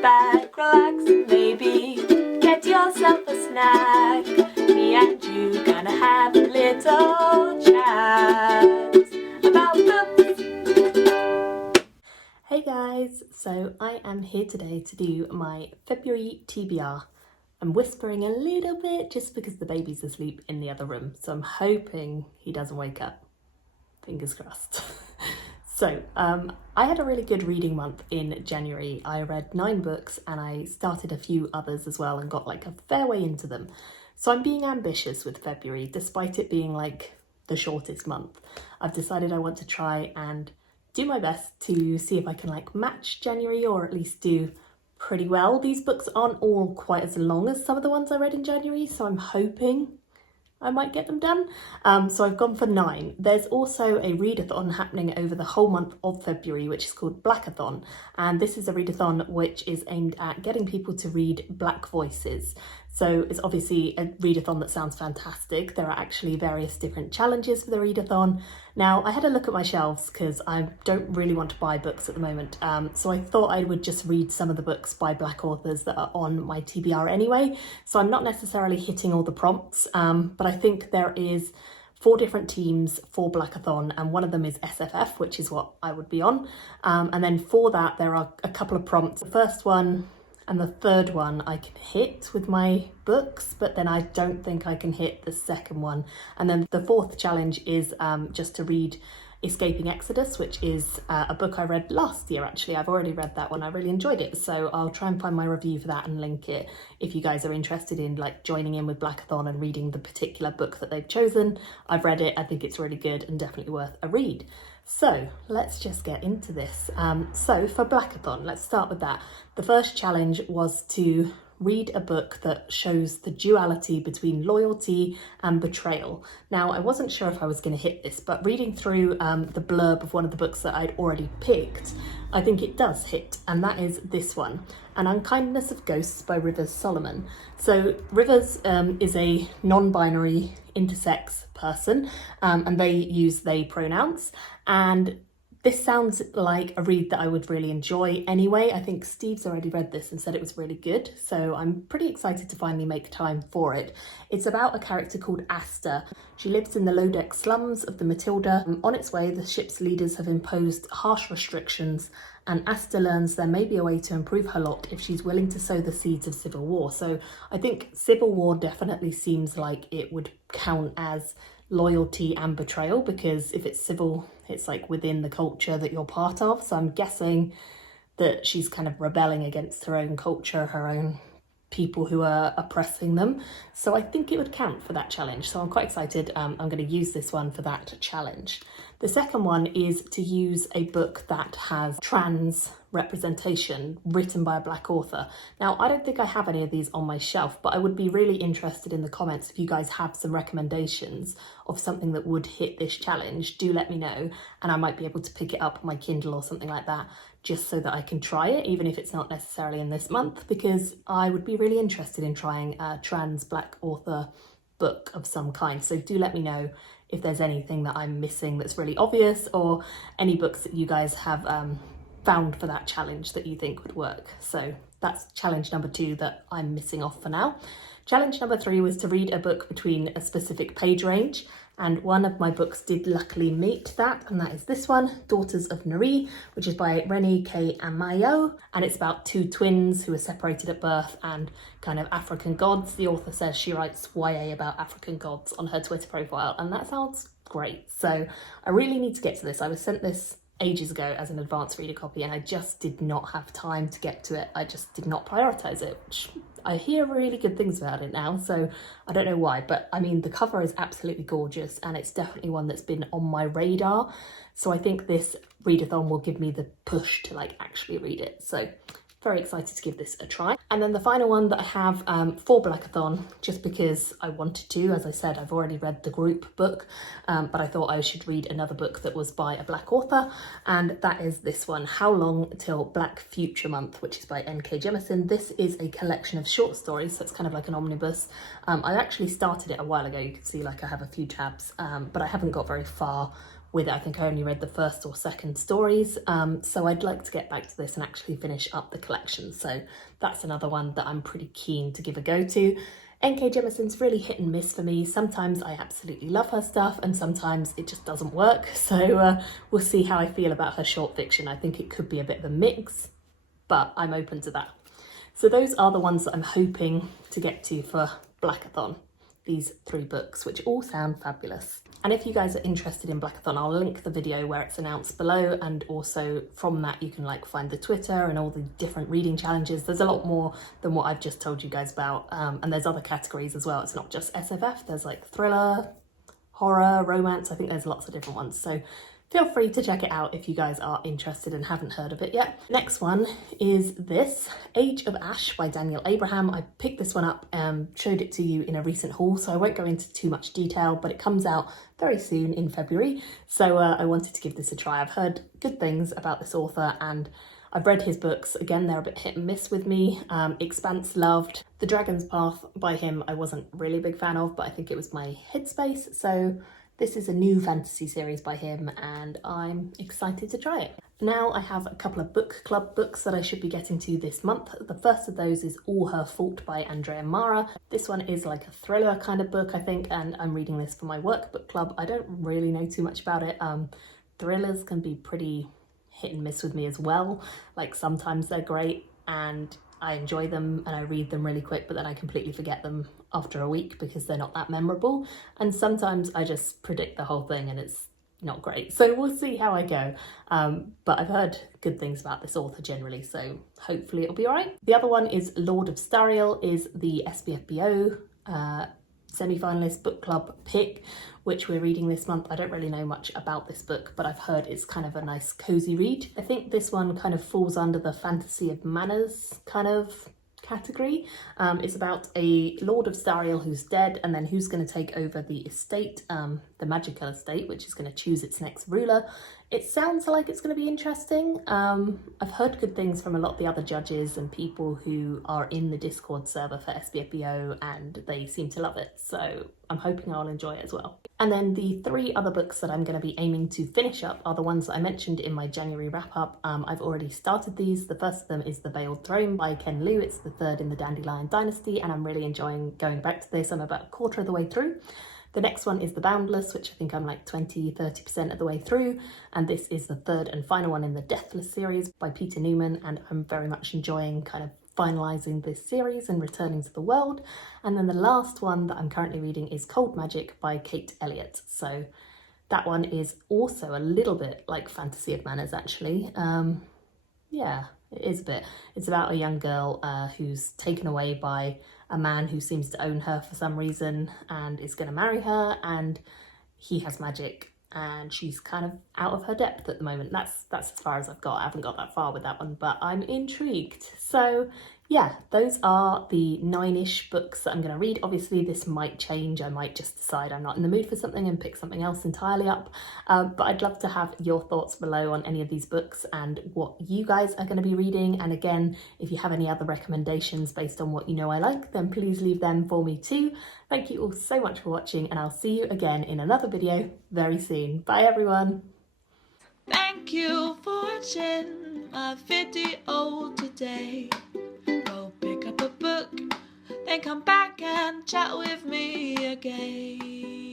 back, relax, and maybe get yourself a snack. Me and you gonna have a little chat about books. Hey guys, so I am here today to do my February TBR. I'm whispering a little bit just because the baby's asleep in the other room, so I'm hoping he doesn't wake up. Fingers crossed. So, I had a really good reading month in January. I read 9 books and I started a few others as well and got like a fair way into them. So I'm being ambitious with February, despite it being like the shortest month. I've decided I want to try and do my best to see if I can like match January or at least do pretty well. These books aren't all quite as long as some of the ones I read in January, so I'm hoping I might get them done. So I've gone for 9. There's also a readathon happening over the whole month of February, which is called Blackathon. And this is a readathon which is aimed at getting people to read Black voices. So it's obviously a readathon that sounds fantastic. There are actually various different challenges for the readathon. Now, I had a look at my shelves because I don't really want to buy books at the moment. So I thought I would just read some of the books by Black authors that are on my TBR anyway. So I'm not necessarily hitting all the prompts, but I think there is 4 different teams for Blackathon, and one of them is SFF, which is what I would be on. And then for that, there are a couple of prompts. The first one and the third one I can hit with my books, but then I don't think I can hit the second one. And then the 4th challenge is just to read Escaping Exodus, which is a book I read last year actually. I've already read that one, I really enjoyed it. So I'll try and find my review for that and link it if you guys are interested in like joining in with Blackathon and reading the particular book that they've chosen. I've read it, I think it's really good and definitely worth a read. So let's just get into this. So for Blackathon, let's start with that. The first challenge was to read a book that shows the duality between loyalty and betrayal. Now, I wasn't sure if I was going to hit this, but reading through the blurb of one of the books that I'd already picked, I think it does hit, and that is this one, An Unkindness of Ghosts by Rivers Solomon. So Rivers is a non-binary intersex person, and they use they pronouns, and this sounds like a read that I would really enjoy anyway. I think Steve's already read this and said it was really good, so I'm pretty excited to finally make time for it. It's about a character called Asta. She lives in the low-deck slums of the Matilda. On its way, the ship's leaders have imposed harsh restrictions, and Asta learns there may be a way to improve her lot if she's willing to sow the seeds of civil war. So I think civil war definitely seems like it would count as loyalty and betrayal, because if it's civil, it's like within the culture that you're part of. So I'm guessing that she's kind of rebelling against her own culture, her own people who are oppressing them. So I think it would count for that challenge. So I'm quite excited. I'm going to use this one for that challenge. The second one is to use a book that has trans representation written by a Black author. Now, I don't think I have any of these on my shelf, but I would be really interested in the comments if you guys have some recommendations of something that would hit this challenge. Do let me know, and I might be able to pick it up on my Kindle or something like that, just so that I can try it, even if it's not necessarily in this month, because I would be really interested in trying a trans Black author book of some kind. So do let me know if there's anything that I'm missing that's really obvious, or any books that you guys have found for that challenge that you think would work. So that's challenge number 2 that I'm missing off for now. Challenge number 3 was to read a book between a specific page range, and one of my books did luckily meet that, and that is this one, Daughters of Nari, which is by Rennie K. Amayo, and it's about 2 twins who are separated at birth and kind of African gods. The author says she writes YA about African gods on her Twitter profile, and that sounds great. So I really need to get to this. I was sent this ages ago as an advanced reader copy, and I just did not have time to get to it. I just did not prioritize it, which I hear really good things about it now, so I don't know why. But I mean, the cover is absolutely gorgeous, and it's definitely one that's been on my radar. So I think this readathon will give me the push to like actually read it. So very excited to give this a try. And then the final one that I have for Blackathon, just because I wanted to, as I said, I've already read the group book, but I thought I should read another book that was by a Black author, and that is this one, How Long Till Black Future Month, which is by N.K. Jemisin. This is a collection of short stories, so it's kind of like an omnibus. I actually started it a while ago. You can see like I have a few tabs, but I haven't got very far with it. I think I only read the first or second stories, so I'd like to get back to this and actually finish up the collection. So that's another one that I'm pretty keen to give a go to. N.K. Jemison's really hit and miss for me. Sometimes I absolutely love her stuff and sometimes it just doesn't work. So we'll see how I feel about her short fiction. I think it could be a bit of a mix, but I'm open to that. So those are the ones that I'm hoping to get to for Blackathon. These 3 books, which all sound fabulous. And if you guys are interested in Blackathon, I'll link the video where it's announced below, and also from that you can like find the Twitter and all the different reading challenges. There's a lot more than what I've just told you guys about, and there's other categories as well. It's not just SFF, there's like thriller, horror, romance. I think there's lots of different ones, so feel free to check it out if you guys are interested and haven't heard of it yet. Next one is this, Age of Ash by Daniel Abraham. I picked this one up and showed it to you in a recent haul, so I won't go into too much detail, but it comes out very soon in February. So I wanted to give this a try. I've heard good things about this author and I've read his books. Again, they're a bit hit and miss with me. Expanse loved. The Dragon's Path by him I wasn't really a big fan of, but I think it was my headspace. So this is a new fantasy series by him and I'm excited to try it. Now I have a couple of book club books that I should be getting to this month. The first of those is All Her Fault by Andrea. This one is like a thriller kind of book, I think, and I'm reading this for my work book club. I don't really know too much about it. Thrillers can be pretty hit and miss with me as well. Like sometimes they're great and I enjoy them and I read them really quick, but then I completely forget them after a week because they're not that memorable. And sometimes I just predict the whole thing and it's not great. So we'll see how I go. But I've heard good things about this author generally, so hopefully it'll be all right. The other one is Lord of Stariel, is the SBFBO semi-finalist book club pick, which we're reading this month. I don't really know much about this book, but I've heard it's kind of a nice cozy read. I think this one kind of falls under the fantasy of manners kind of category. It's about a Lord of Stariel who's dead and then who's going to take over the estate, the magical estate, which is going to choose its next ruler. It sounds like it's going to be interesting. I've heard good things from a lot of the other judges and people who are in the Discord server for SBFBO and they seem to love it, so I'm hoping I'll enjoy it as well. And then the 3 other books that I'm going to be aiming to finish up are the ones that I mentioned in my January wrap up. I've already started these. The first of them is The Veiled Throne by Ken Liu. It's the 3rd in the Dandelion Dynasty and I'm really enjoying going back to this. I'm about a quarter of the way through. The next one is The Boundless, which I think I'm like 20-30% of the way through, and this is the 3rd and final one in the Deathless series by Peter Newman, and I'm very much enjoying kind of finalising this series and returning to the world. And then the last one that I'm currently reading is Cold Magic by Kate Elliott. So that one is also a little bit like Fantasy of Manners actually. Yeah, it is a bit. It's about a young girl who's taken away by a man who seems to own her for some reason and is going to marry her, and he has magic and she's kind of out of her depth at the moment. That's as far as I've got. I haven't got that far with that one, but I'm intrigued. So yeah, those are the 9-ish books that I'm going to read. Obviously this might change. I might just decide I'm not in the mood for something and pick something else entirely up. But I'd love to have your thoughts below on any of these books and what you guys are going to be reading. And again, if you have any other recommendations based on what you know I like, then please leave them for me too. Thank you all so much for watching and I'll see you again in another video very soon. Bye everyone. Thank you for watching my video today. Go pick up a book, then come back and chat with me again.